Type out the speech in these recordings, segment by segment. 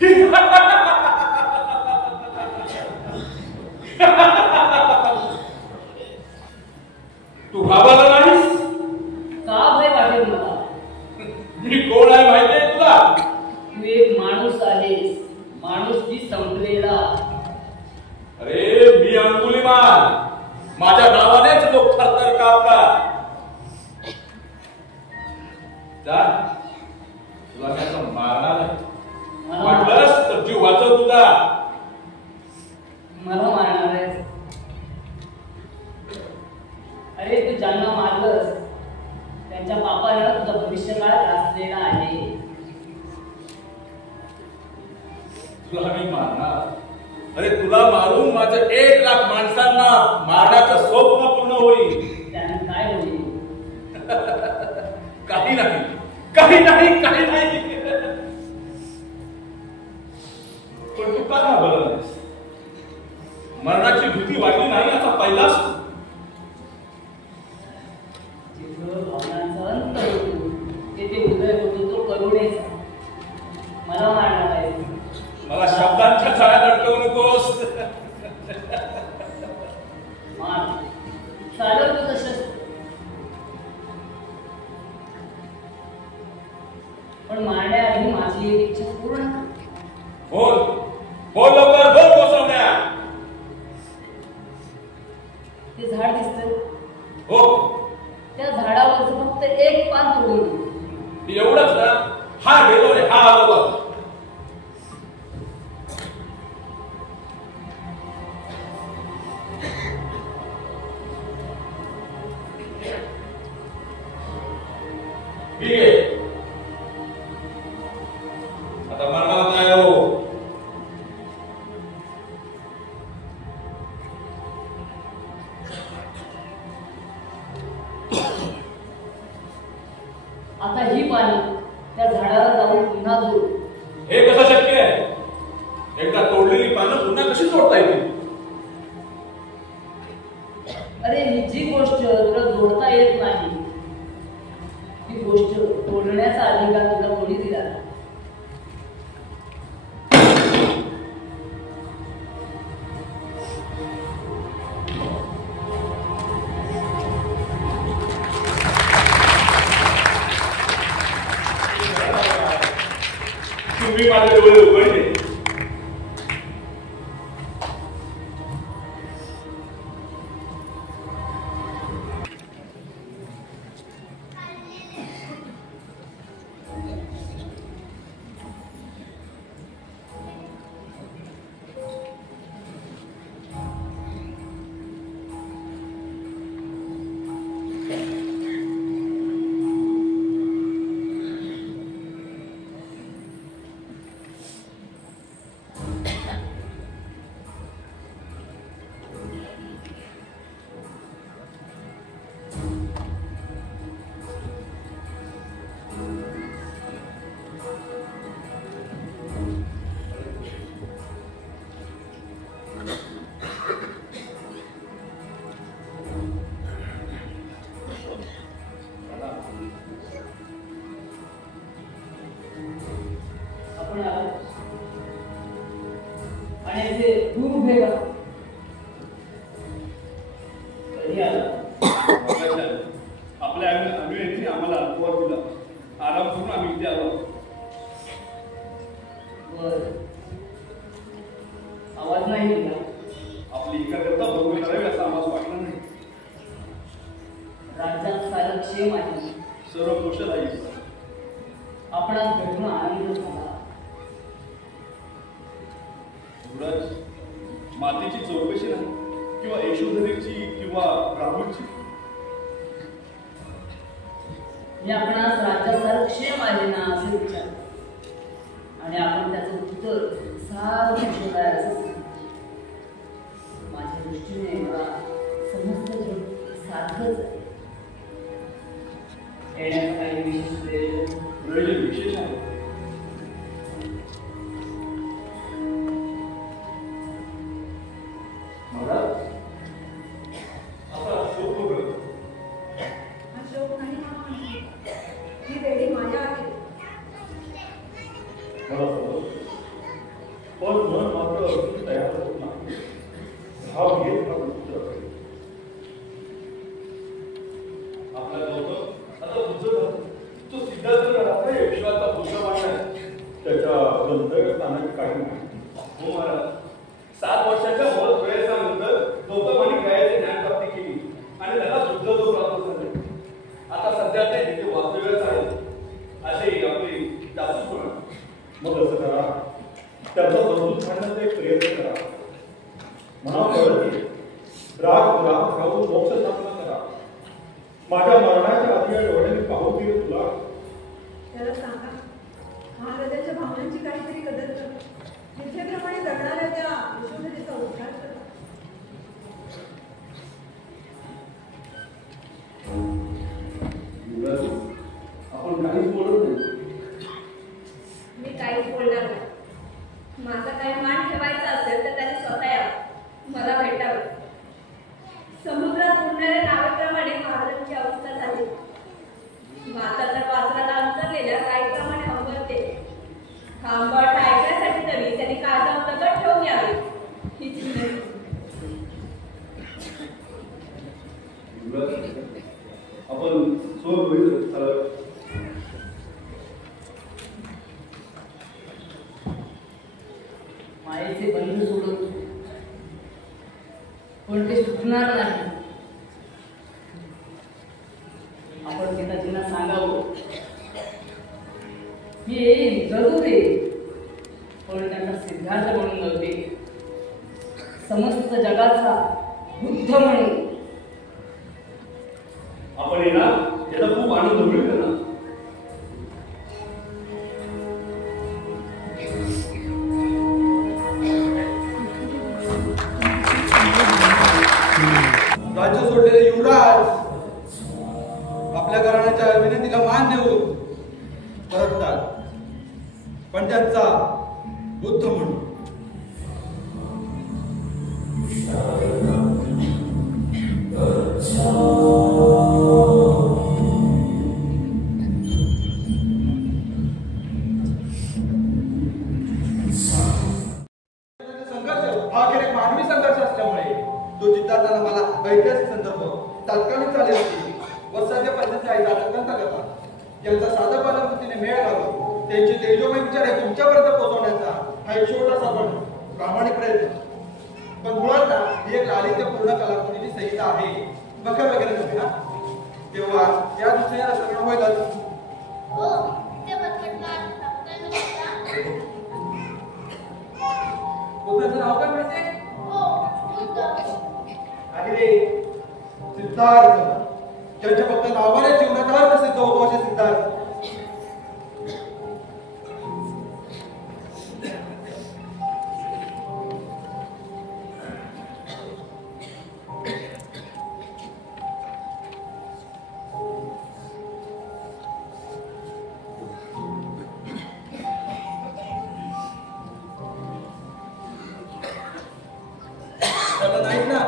तू घाबरला नाहीस? का भय वाटेल मला? मी कोण आहे माहितीये तुला? तू एक माणूस आहेस, माणूसकी संपलेला. अरे मी अंगुलीमाल, माझ्या नावानेच लोक थरथर कापतात. जा, तुला काय असं मारणार आहे? म्हटलंस तर जीव वाचव तुझा. मला मारणार आहेस? अरे तू ज्यांना मारलंस त्यांच्या पापाला तुझा भविष्यकाळ ग्रासलेला आहे. तुला मी मारणार? अरे तुला मारून माझं 1 लाख माणसांना मारण्याचं स्वप्न पूर्ण होईल. त्याने काय होईल? काही नाही, काही नाही, काही नाही. पण तू का घाबरला नाहीस? मरणाची भीती वाटली नाही असा पहिलाच भावनांचा अंत होतो तेथे उदय होतो तो करुणेचा. मला मारणार आहे? मला शब्दांच्या जाळ्यात अडकवू नकोस. मार, चालव तू तसंच. पण मारण्याआधी माझी एक इच्छा पूर्ण कर. बोल, बोल लवकर, बोल कोसवण्या. ते झाड दिसतंय? हो. त्या झाडावरचं फक्त एक पान तोडून. एवढंच ना? हा गेलो रे, हा आलो बघ. ठीक आहे, आता मरणाला काय हो? आता ही पानं त्या झाडाला जाऊन पुन्हा जोड. हे कसं शक्य आहे? एकदा तोडलेली पानं पुन्हा कशी जोडता येतील? अरे ही जी गोष्ट तुला जोडता येत नाही ती गोष्ट तोडण्याचा अधिकार तुला कोणी दिला? तुम्ही माझे डोळे उघडले. आपल्या अनुयायांनी आम्हाला अनुभव दिला. आराम करून आम्ही इथे आलो. आवाज नाही दिला. आपली एकाग्रता बरोबर करावी असं आम्हाला वाटलं नाही. राज्यात सारं क्षेम आहे, सर्व कुशल आहे. आपणास भेटून आनंद झाला. मातेची चौकशी नाही किंवा यशोधरीची किंवा राहुलची. मी आपणास राज्यात सारं क्षेम आहे ना असे विचार आणि आपण त्याचं उत्तर सारं कुशल आहे असं सांगितलं. माझ्या दृष्टीने मला समस्त जग सारखंच आहे. येण्याचा काही विशेष विशेष आहे. पण मन मात्र अजून तयार होत नाही. भाव घेत हा पुत्र आपला गौतम आता तुझं तो सिद्धार्थ राहता यशवाचा पुत्र मानला त्याच्या गंतव्यस्थानाची काही नाही. हो महाराज, 7 वर्षाच्या बहुत प्रयत्नानंतर गौतमाने गायचे ज्ञान प्राप्ती केली आणि त्याला शुद्ध तो प्राप्त झाले. आता सध्या ते तिथे वास्तव्यात आहे असे आपले जासूस म्हणा. मग असं करा, त्याचा समजून सांगण्याचा एक प्रयत्न करा. म्हणा बरं की राग राग खाऊन मोक्ष साधना करा. माझ्या मरणाच्या आधी या डोळ्याने पाहू दिले तुला. त्याला सांगा महाराजांच्या भावनांची काहीतरी कदर कर. जिथेप्रमाणे जगणाऱ्या त्या यशोधरेचा उद्धार कर. आपण काहीच बोलत नाही. मी काहीच बोलणार नाही. माझा काही मान ठेवायचा असेल तर त्याने स्वतः यावं, मला भेटावं. समुद्रात उडणाऱ्या नावेप्रमाणे महाराजांची अवस्था झाली. माताच्या पात्राला अंतरलेल्या गायीप्रमाणे हंबरते. हा हंबरठा ऐकण्यासाठी तरी त्यांनी काळजावर दगड ठेवून यावे हीच विनंती. आपण सोय होईल सरळ. मायेचे बंधू सोडून पण ते सुटणार नाही. आपण पिताजींना सांगावं की येईल, जरूर येईल, पण त्यांना सिद्धार्थ म्हणून नव्हे, समस्त जगाचा बुद्ध म्हणून. आपण ये ना, याचा खूप आनंद होईल ना. राज्य सोडलेले युवराज आपल्या घराण्याच्या विनंतीला मान देऊन परततात, पण त्यांचा बुद्ध म्हणून. संघर्ष हा अखेर एक मानवी संघर्ष असल्यामुळे तो जिद्दार्थाला मला ऐतिहासिक संदर्भ तात्कालिक चालेल की वर्षाच्या पद्धती आहे अत्यंत करता यांचा साधा पालकृतीने मेळ घालून त्यांचे तेजोमय विचार हे तुमच्यापर्यंत पोहोचवण्याचा हा एक छोटासा पण प्रामाणिक प्रयत्न. पण मुळात ही एक लालित्यपूर्ण कलाकृतीची संहिता आहे, बखर वगैरे नव्हे ना. तेव्हा या दृष्टीने रचना होईल. हो, ते बदलणार पुत्राचं नाव काय माहिती? अरे सिद्धार्थ, ज्यांच्या फक्त नावाने जीवनाचा अर्थ सिद्ध होतो असे सिद्धार्थ. त्याला नाहीत ना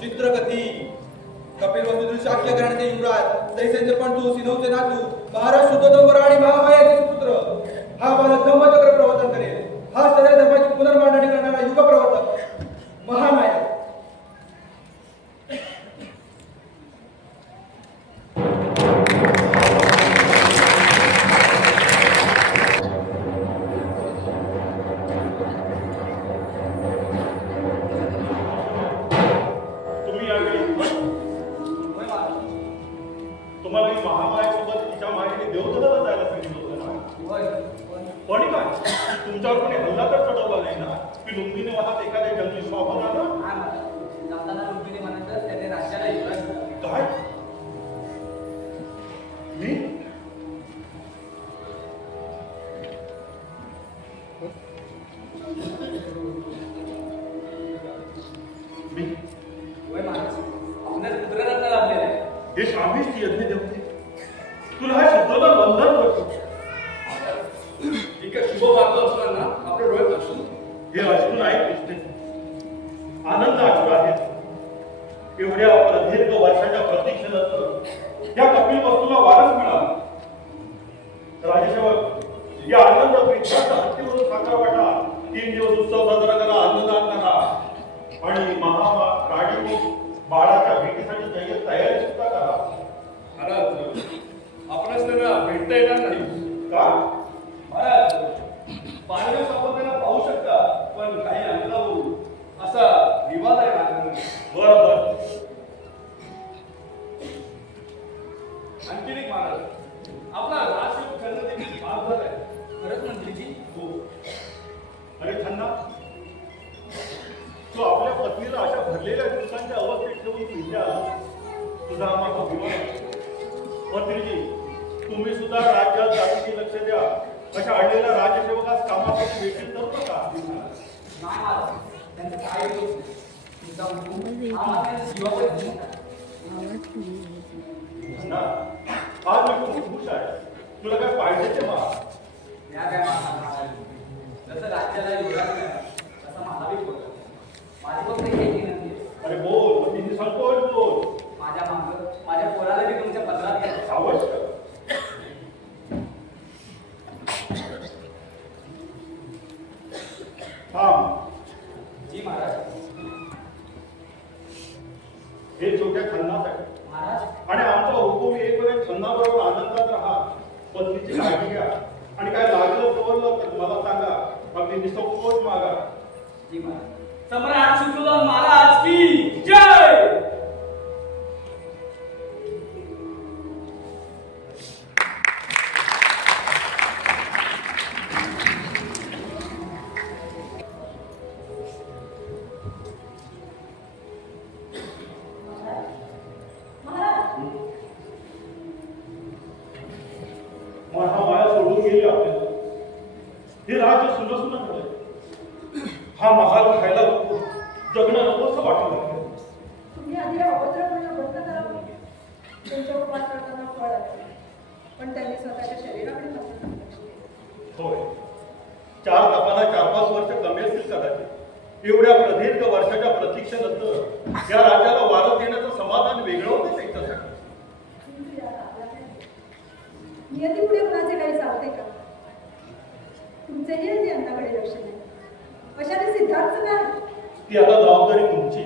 चित्रकथी, कपिल वसुधू शाक्य घराण्याचे युवराज, जयसेंद्र पंतू, सिंधूचे नातू, महाराज शुद्धोधंबर आणि महामायाचे सुपुत्र. हा बालक धम्मचक्र प्रवर्तन करेल. हा सदैव धर्माची पुनर्मांडणी करणारा युग प्रवर्तक महामाया. तुम्हाला मी महामायासोबत तिच्या मायेने देवदत्ताला जायला सांगितलं होतं ना. पण काय तुमच्यावर कोणी हल्ला तर चढवला नाही ना की लुंगीने वाहत एखाद्या जंगली स्वागत आलं. जाताना रुक्मिणी म्हणायचं त्याने राज्याला युवराज काय मी हे शामिष्ट यज्ञ देवते तुला हा शब्दाला बंधन करतो. ठीक आहे, शुभ वार्ता असताना आपले डोळे असून हे अश्रू नाही कृष्ण, आनंद अश्रू आहेत. एवढ्या प्रदीर्घ वर्षाच्या प्रतीक्षेनंतर या कपिल वस्तूला वारस मिळाला. राजेशावर या आनंद प्रित्याच्या हत्तीवरून साखरवाटा 3 दिवस उत्सव बाळगेश आपण त्यांना पाहू शकता, पण काही अंतरावरून असा विवाद आहे राजकारणात. बरोबर. आणखीन एक महाराज, आपला राजयोग करणं देखील भाग झालाय. खरंच मंत्रीजी? हो. अरे खन्ना, तू आपल्या पत्नीला अशा भरलेल्या दिवसांच्या अवस्थेत ठेवून तू इथे आला. तुझा आम्हाला अभिमान. मंत्रीजी, तुम्ही सुद्धा राज्यात जातीची लक्ष द्या. अशा अडलेल्या राजसेवकास कामासाठी भेटील करू नका. नाही महाराज, त्यांचं काय दोष नाही. तुमचा हुकूम हा माझ्या जीवावर घेऊन टाका. खन्ना, आज मी खूप खुश आहे. तुला काय पाहिजे ते माग. या काय महाराज, जसं राज्याला युवराज मिळाला तसं मला बी बोलतो. माझी फक्त एक विनंती आहे. अरे बोल, तिने सांगतोय बोल. माझ्या मागं माझ्या पोराला बी तुमच्या पत्रात घ्या. अवश्य. थांब. जी महाराज. हे छोट्या खन्नात आहे. महाराज, आणि आमचा हुकूम येईपर्यंत खन्नाबरोबर आनंदात राहा. पत्नीची काळजी घ्या. आणि काय लागलं कवरलं तर मला सांगा. अगदी निसंकोच मागा. जी महाराज. सम्राट शुक्लधन महाराज की जय. मग हा माया सोडून गेली आपल्याला. हे राज्य सुन्न सुन्न झालंय. हा महाल खायला नको, जगणं नकोसं वाटू लागलं. तुम्ही आधी या अभद्रपणा बंद करावं. त्यांच्या उपवास करताना फळ आलं, पण त्यांनी स्वतःच्या शरीराकडे मात्र लक्ष दिलं. होय, 4 तापाला 4-5 वर्ष कमी असतील कदाचित. एवढ्या प्रदीर्घ वर्षाच्या प्रतीक्षेनंतर या राज्याला वारस देण्याचं समाधान वेगळं होतं त्यांच्यासाठी. किंतु या काळात नियती पुढे कुणाचे काही चालते का? तुमचेही अगदी अन्नाकडे लक्ष नाही. अशाने सिद्धार्थचं काय? ती आता जबाबदारी तुमची.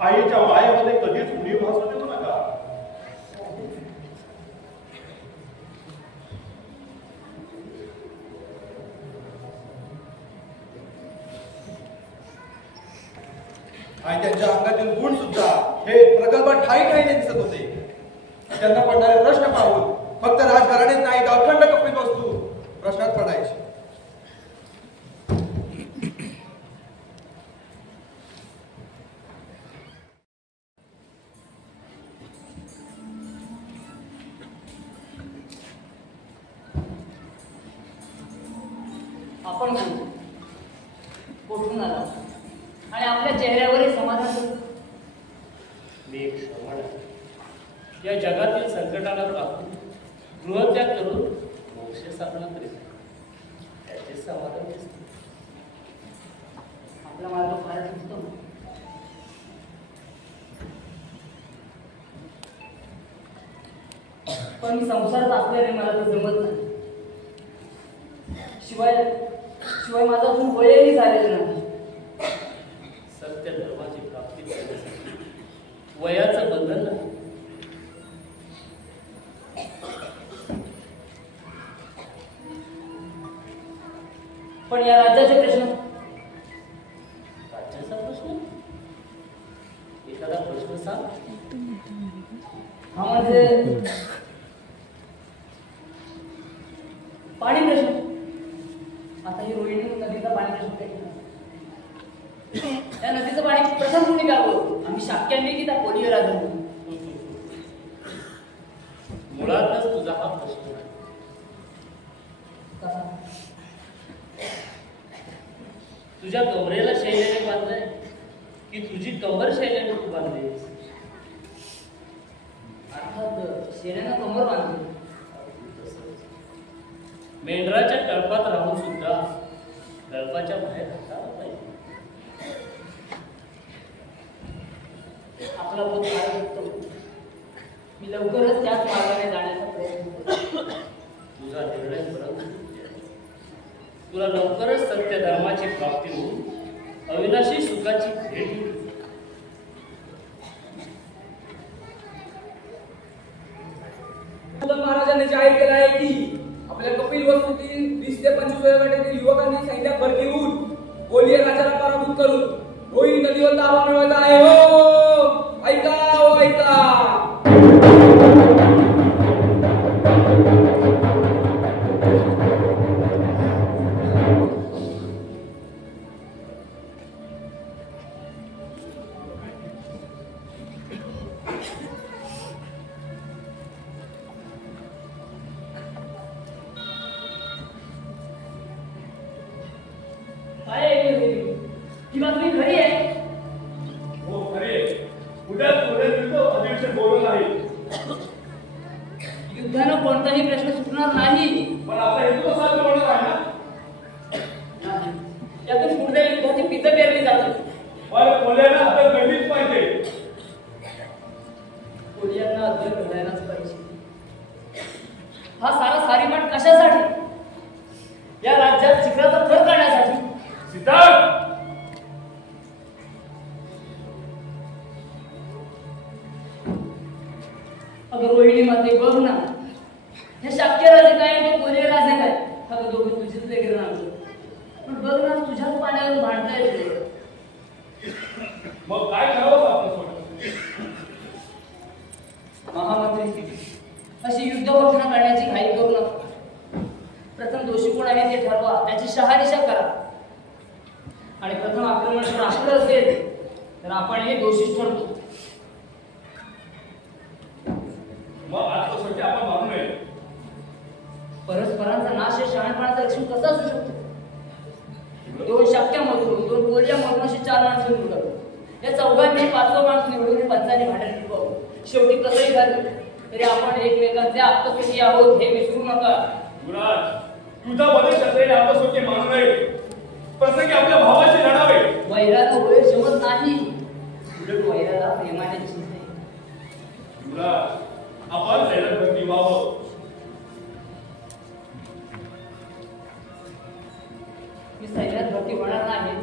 आईच्या मायेमध्ये कधीच उणीव भासू देऊ नका. आणि त्यांच्या अंगातील गुण सुद्धा हे प्रगल्भ ठाईने दिसत होते. त्यांना पडणारे प्रश्न पाहून फक्त राजघराणेच नाही तर अखंड कपिल वस्तू प्रश्नात पडायचे. आपण कुठून आला आणि आपल्या चेहऱ्यावरही समाधान होतं. मी एक श्रमण आहे. या जगातील संकटाला पाहून गृहत्याग करून मोक्ष साधना करीत त्याचे समाधान दिसते. आपला मार्ग फारच उत्तम. पण मी संसारात असल्याने मला ते जमत नाही. शिवाय माझा अजून वयही झालेलं नाही. सत्य धर्माची प्राप्ती करण्यासाठी वयाचं बंधन नाही. पण या राज्याचे प्रश्न, राज्याचा प्रश्न, एखादा प्रश्न सांग. हा म्हणजे पाणी प्रश्न. आता ही रोहिणी नदीचा पाणी प्रश्न काही नाही. त्या नदीचं पाणी प्रथम कोणी प्यावं? आम्ही शाक्यांनी की त्या कोणीवर आढळलो. मुळातच तुझा हा प्रश्न आहे. कसा? तुझ्या कमरेला शैल्याने बांधलंय की तुझी कमर शैल्याने तू बांधलीस? अर्थात शेण्यानं कमर बांधली. मेंढराच्या कळपात राहून सुद्धा कळपाच्या बाहेर हाताळला पाहिजे. आपला बोध फार उत्तम. मी लवकरच त्याच मार्गाने जाण्याचा प्रयत्न करतो. तुझा निर्णय बरोबर. तुला लवकरच सत्य धर्माची प्राप्ती होऊन अविनाशी सुखाची भेट होईल. महाराजांनी जाहीर केलं आहे की आपल्या कपिल वस्तूतील 20 ते 25 गटातील युवकांनी सैन्यात भरती होऊन कोलिया राजाला पराभूत करून रोहिणी नदीवर ताबा मिळवायचा आहे. हो ऐका, हो ऐका. ही बातमी खरी आहे. हो खरे. उद्या अधिवेशन बोलवलं आहे. युद्धानं कोणताही प्रश्न सुटणार नाही. पण आपला हेतू कसा होणार आहे ना. यातून पुढे युद्धाची पितं पेरली जाते. पण कोल्याला आता घडलीच पाहिजे. कोलियांना अध्ययन घडायलाच पाहिजे. हा सारा सारीमाट कशासाठी? या राज्यात चिखलाचा थर करण्यासाठी. सिद्धार्थ अगं रोहिणी माते बघ ना, हे शाक्य राजे काय तो कोलिया राजे काय, अगं दोघे तुझीच लेकरं नामचं. पण बघ ना, तुझ्याच पाण्यावर भांडता येते. मग काय करावं आपलं? महामंत्री, अशी युद्ध घोषणा करण्याची घाई करू नका. प्रथम दोषी कोण आहे ते ठरवा, त्याची शहानिशा करा. आणि प्रथम आक्रमण जर आपलं असेल तर आपण हे दोषीच ठरतो. मग आत्मसुरक्षा आपण मानू नये. परस्परांचा नाश हे शहाणपणाचं लक्षण कसं असू शकतो? 2 शाक्यामधून 2 कोलियामधून अशी 4 माणसं निवडतात. या चौघांनी 5वं माणूस निवडून पंचांनी भांडण मिटवावं. शेवटी कसंही झालं तरी आपण एकमेकांचे आप्तसुखी आहोत हे विसरू नका. युवराज, युद्धामध्ये क्षत्रिय आत्मसुखी मानू नये. प्रसंगी आपल्या भावाशी लढावे. वैराला वैर जमत नाही, उलट वैराला प्रेमाने जिंकते. युवराज, आपण सैन्यात भरती व्हावं. मी सैन्यात भरती होणार नाही,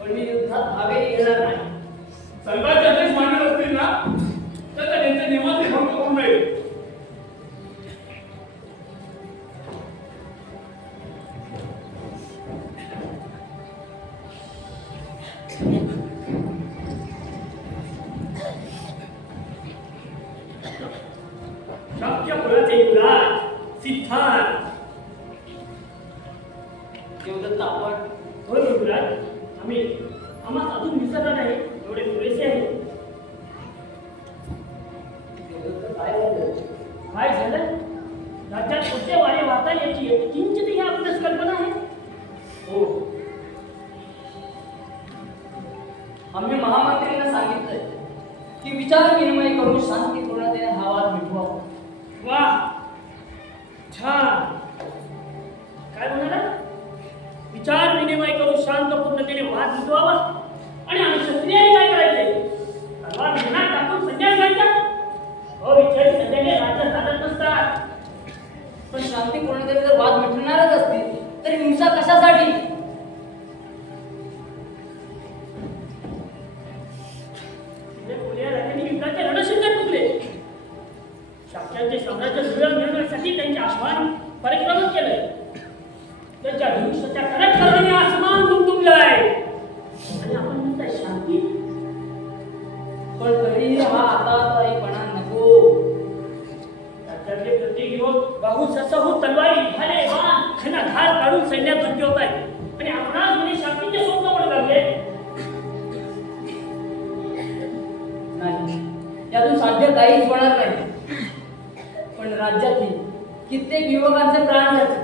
पण मी युद्धात भागे येणार नाही. संघाचे अध्यक्ष मांडत असतील ना, तर त्यांच्या नियमाचे भंग करू नये. शाक्य कुळाचे युवराज सिद्धार्थ. देवदत्त आपण होय युवराज, आम्हाला अजून विसरला नाही एवढे पुरेसे आहे. देवदत्त काय झालं? काय झालं? राज्यात कुठचे वारे वाहता याची किंचितही आपल्यास कल्पना आहे? हो, आम्ही महामंत्रींना सांगितलंय की विचार विनिमय करून शांतीपूर्णतेने हा वाद मिटवावा. वा, छान. काय म्हणाला? विचार विनिमय करून शांतपूर्णतेने वाद मिटवावा. आणि आम्ही क्षत्रियांनी काय करायचे? तलवार मनात टाकून संन्यास घ्यायचा? अविचारी सध्याने राज्य साधत नसतात. पण शांतीपूर्णतेने जर वाद मिटणारच असतील तरी हिंसा कशासाठी? युद्धाचे रणशिंगण फुटले. शाक्यांचे साम्राज्य दृढ मिळवण्यासाठी त्यांचे आश्वान परिक्रमण केलंय. त्यांच्या धनुष्याच्या कडक कराने आसमान दुमदुमलंय. आणि आपण म्हणताय शांती. पण तरी हा आताताईपणा नको. राज्यातले प्रत्येक युवक बाहू ससाहू तलवारी भाले बाण घनाघात काढून सैन्यात भरती होत आहेत. आणि आपणास म्हणे शांतीचे स्वप्न पण लागले. नाही, यातून साध्य काहीच होणार नाही. पण राज्यातील कित्येक युवकांचे प्राण जातील.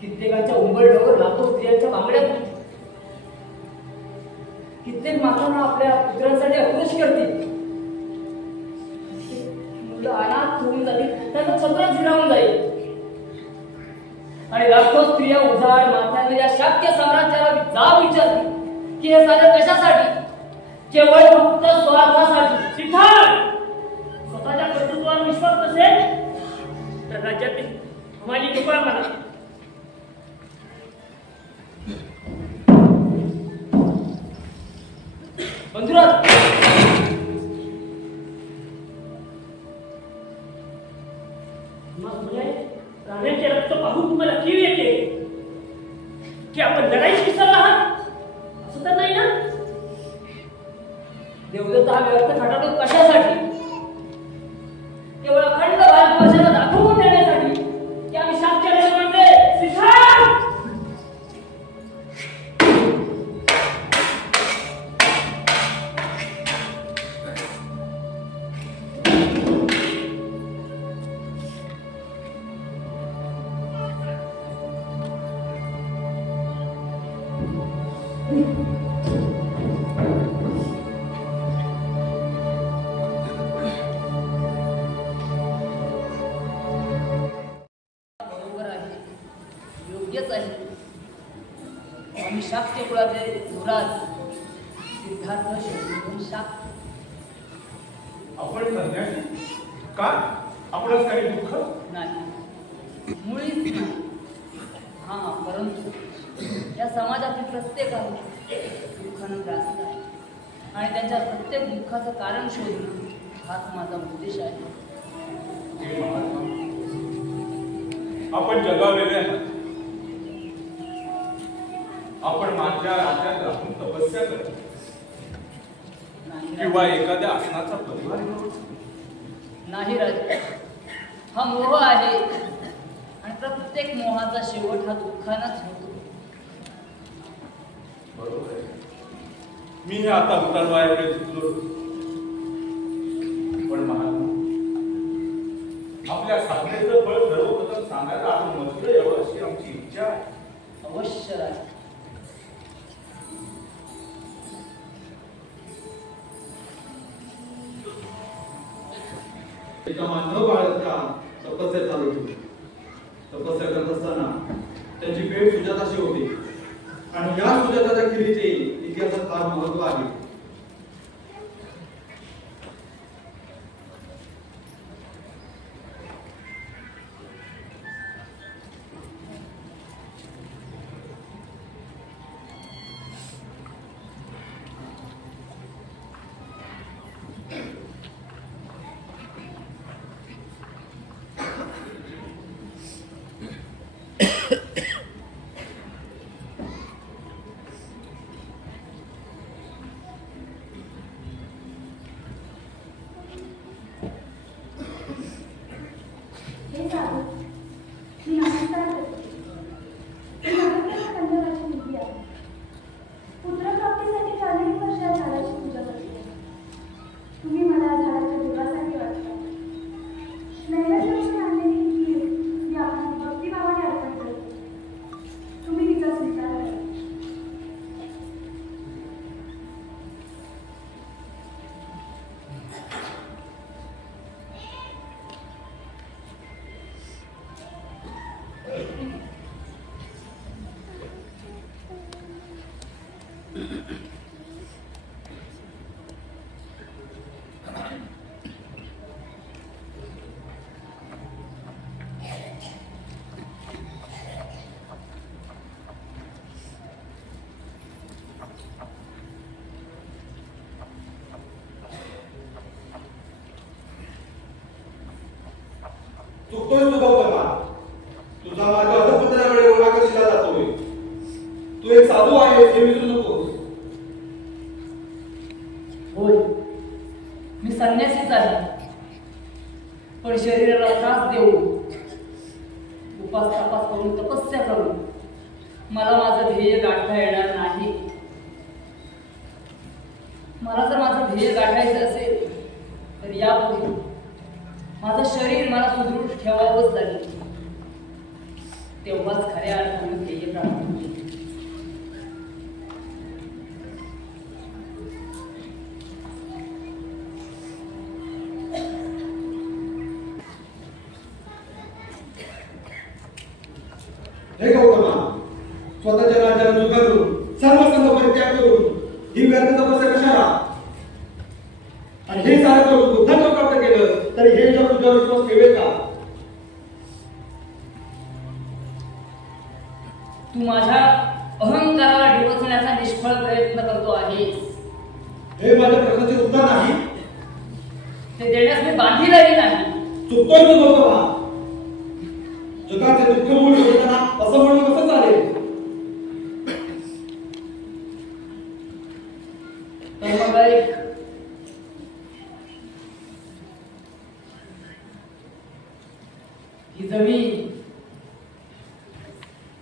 कित्येकांच्या उंबरठ्यावर लाखो स्त्रियांच्या बांगड्या पडतील. कित्येक मातांना आपल्या पुत्रांसाठी अपयश करतील. मुलं अनाथ होऊन जातील, त्यांचं छत्र झिरावून जाईल. आणि लाखो स्त्रिया उजाड माथ्याने या शाक्य साम्राज्याला जाब विचारतील की हे सारे कशासाठी? केवळ फक्त स्वार्थासाठी. सिद्धार्थ, स्वतःच्या कर्तृत्वावर विश्वास नसेल तर राज्यातील हमाली कृपा म्हणा. बंधुराज, प्राण्यांचे रक्त पाहून तुम्हाला कीव येते की आपण लढाईच विसरला आहात असं तर नाही ना? देवदत्त हा व्यर्थ खटाटोप कशासाठी? केवळ अखंड भारतवर्षाला दाखवून देण्यासाठी की आम्ही शाक्य म्हणते सिद्धार्थ. शाक्य कुळाचे युवराज सिद्धार्थ आपण संन्यासी का? आपणास काही दुःख नाही, मुळीच नाही. हा, परंतु या समाजातील प्रत्येकाला दुःखानं ग्रासलं आहे आणि त्यांच्या प्रत्येक दुःखाचं कारण शोधणं हाच माझा उद्देश आहे. आपण जगावेले आहात. आपण माझ्या राज्यात राहून तपस्या करतो किंवा एखाद्या आसनाचा परिवार नाही राजा, हा मोह आहे आणि प्रत्येक मोहाचा शेवट हा दुःखानच होतो. बरोबर आहे. मी हे आता उतारवायाकडे चुकलो, पण महात्मा आपल्या साधनेचं फळ सर्वप्रथम सांगायला आपण मजलं यावं अशी आमची इच्छा आहे. अवश्य राजा. न बाळगता तपस्या चालू ठेवली. तपस्या करत असताना त्यांची भेट सुजाताशी होती आणि या सुजाताच्या खिरीचे इतिहासात फार महत्व आहे. चुकतोय तू गौतमा. तुझा मार्ग अधपतनाकडे ओळखला जातोय. तू एक साधू आहेस हे विसरू नकोस. होय, मी संन्यासीच आहे, पण शरीराला त्रास देऊन उपास तापास करून तपस्या करून मला माझं ध्येय गाठता येणार नाही. मला जर माझं ध्येय गाठायचं असेल तर यापुढे माझं शरीर मला सुदृढ ठेवावंच लागेल. तेव्हाच खऱ्या अर्थाने ध्येय प्राप्त होईल. हे गौतमा, स्वतःच्या राज्याला झुगारून सर्व संघ परित्याग करून ही व्यर्थ तपस्या कशाला? आणि हे सारं करून बुद्धांना प्राप्त केलं तरी हे जग तुझ्यावर विश्वास ठेवेल का? तू माझ्या अहंकाराला डिवचण्याचा निष्फळ प्रयत्न करतो आहेस. हे माझ्या प्रश्नाचे उत्तर नाही. ते देण्यास मी बांधीलही नाही. चुकतोय तू गौतमा. जमीन,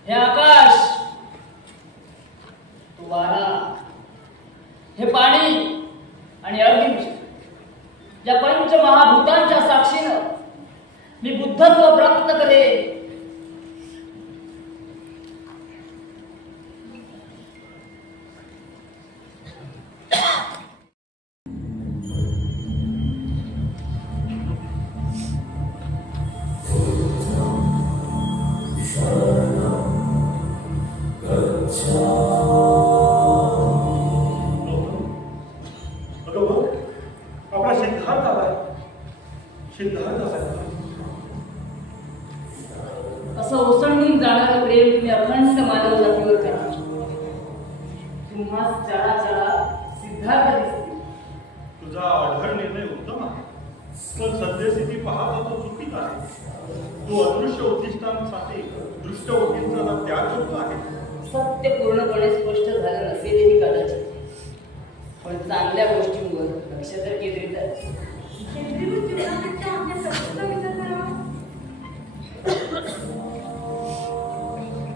हे आकाश, तो वारा, हे पाणी आणि अग्नी, या पंचमहाभूतांच्या साक्षीनं मी बुद्धत्व प्राप्त करेन. आपला सिद्धार्थ आलाय. सिद्धार्थ आलाय. असं ओसंडून जाणारं प्रेम तुम्ही अखंड मानव जातीवर करा. तुम्हा चळा सिद्धार्थ दिसतील. तुझा आढळ निर्णय उत्तम आहे, पण सद्यस्थिती पाहता तो चुकीचा आहे. तू अदृश्य उद्दिष्टांसाठी दृष्ट गोष्टींचा त्याग करतो आहे. सत्य पूर्णपणे स्पष्ट झालं नसेलही कदाचित, पण चांगल्या गोष्टींवर लक्ष तर केंद्रित आहे. केंद्रीभूत जीवनापेक्षा आपल्या सत्याचा विचार करावा.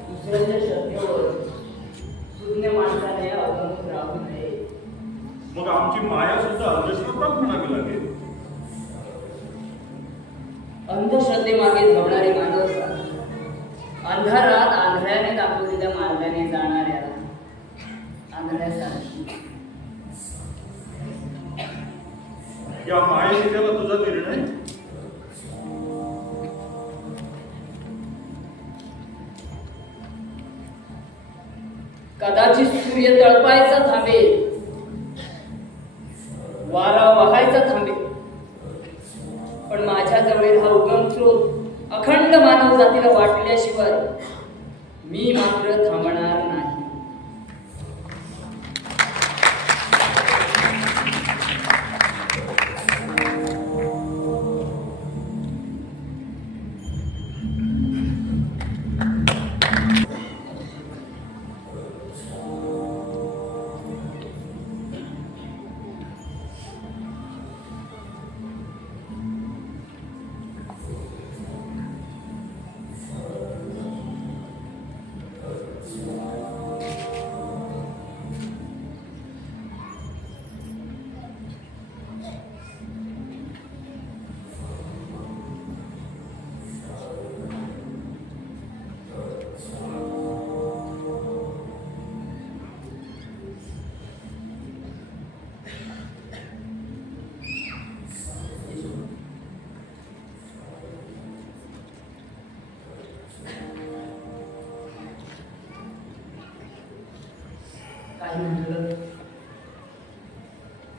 दुसऱ्याच्या श्रद्धेवर सुज्ञ माणसाने अवलंबून राहू नये. मग आमची माया सुद्धा अंधश्रद्धाच म्हणावी लागेल. अंधश्रद्धेमागे धावणारे माणूस अंधारात आंधळ्याने दाखवलेल्या मार्गाने जाणाऱ्याला आंधळ्यासारखी. या मायेला तुझा निर्णय. कदाचित सूर्य तळपायचा थांबेल, वारा वाहायचा थांबेल, पण माझ्या जवळील हा उगम स्रोत अखंड मानव जातीला वाटल्याशिवाय मी मात्र थांबणार नाही.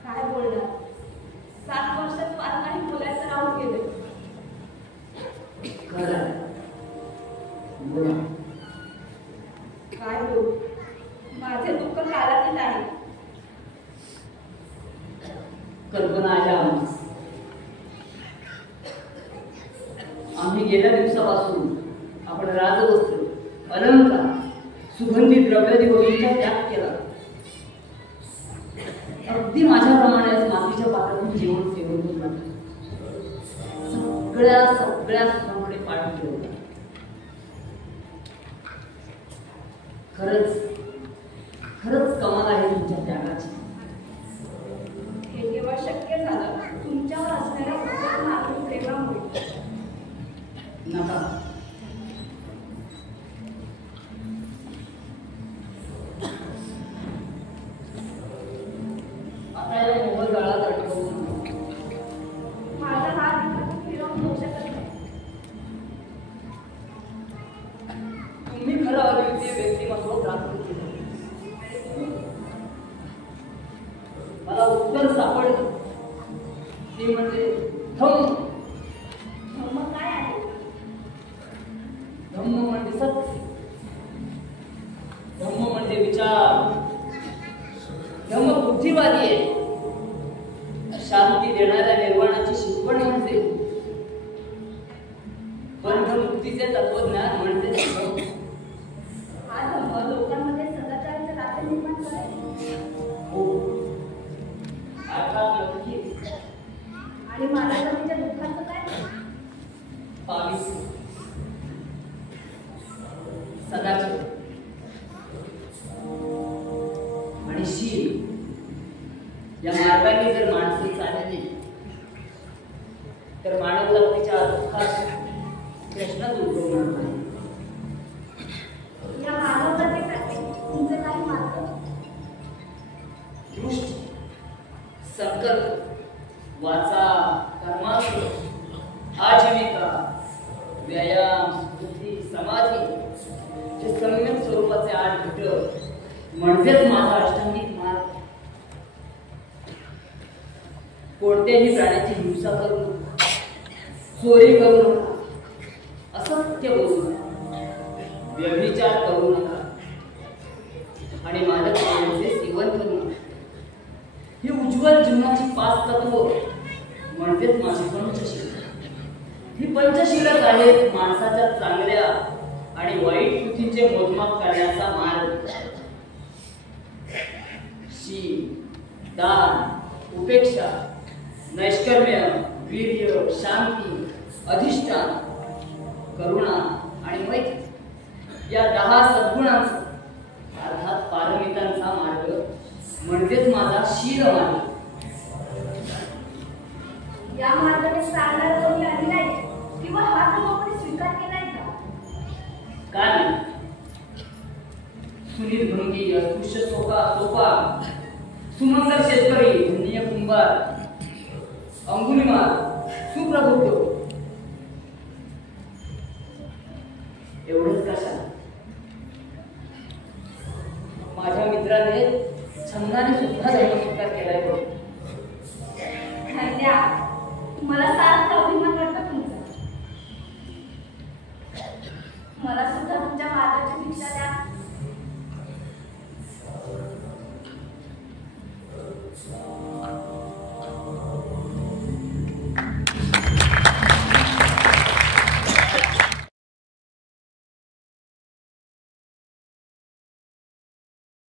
काय बोलणार? 7 वर्षात फार नाही बोलायचं राहून गेले. काय बोलू? माझे दुःख कालातीत आहे. कल्पना आहे आम्ही गेल्या दिवसापासून आपण राजवस्त्र, अलंकार, सुगंधी द्रव्यादी गोष्टींचा त्याग केला. अगदी माझ्याप्रमाणेच मातीच्या पात्रातून जेवण सेवन होत सगळ्या सुखांकडे पाठ ठेवला. खरंच कमाल आहे तुमच्या त्यागाची. हे केवळ शक्य झालं तुमच्यावर असणाऱ्या उत्तम मानवी प्रेमामुळे. नका, आता या मोबाईल काळात अटकवून माझा हात इकडे फिरवून होऊ शकत नाही. तुम्ही खरं अद्वितीय व्यक्तिमत्व प्राप्त केलं. मला उत्तर सापडलं ते म्हणजे धम्म. धम्म काय आहे? धम्म म्हणजे सत्य, धम्म म्हणजे विचार, धम्म बुद्धिवादी आहे. शांती देणाऱ्या निर्वाणाची शिकवण म्हणजे बंधमुक्तीचे तत्वज्ञान म्हणजे धम्म. हा धम्म लोकांमध्ये सदाचाराचे नाते निर्माण करेल. हो, अर्थात नक्की. आणि महाराजांच्या दुःखाचं काय? 22 सदाचार आणि शील या मार्गाने जर माणसे चालली तर मानवजातीच्या दुःखात प्रश्नच उद्भवणार नाही. या मानवजातीसाठी तुमचे काही मार्ग? दृष्टी, संकल्प, वाचा, कर्माशय, आजीविका, व्यायाम, स्मृती, समाधी हे सम्यक स्वरूपाचे 8 घटक म्हणजेच माझा अष्टांगिक मार्ग. कोणत्याही प्राण्याची हिंसा करू नका, चोरी करू नका, असत्य बोलू नका, व्यभिचार करू नका आणि मादक द्रव्यांचे सेवन करू नका. ही उज्ज्वल जीवनाची 5 तत्व म्हणजेच माझी पंचशील. ही पंचशीलच आहेत माणसाच्या चांगल्या आणि वाईट कृतींचे मोजमाप करण्याचा मार्ग. शील, दान, उपेक्षा, नैष्कर्म्य, वीर्य, शांती, अधिष्ठान, करुणा आणि मैत्री या 10 सद्गुणांचा अर्थात पारमितांचा मार्ग म्हणजेच माझा शील मार्ग. या मार्गाने चालणारा कोणी आली नाही किंवा हा कोणी स्वीकार केलाय का? का नाही? सुनील भंगी, अस्पृश्य सोपा, सुमंगल शेतकरी, धन्य कुंभार, अंगुलीमाल, सुप्रबुद्ध एवढंच कशा? माझ्या मित्राने छंदाने सुद्धा धर्म स्वीकार केलाय. धन्या, मला सारखा अभिमान वाटतो तुमचा. मला सुद्धा तुमच्या मार्गाची भिक्षा द्या.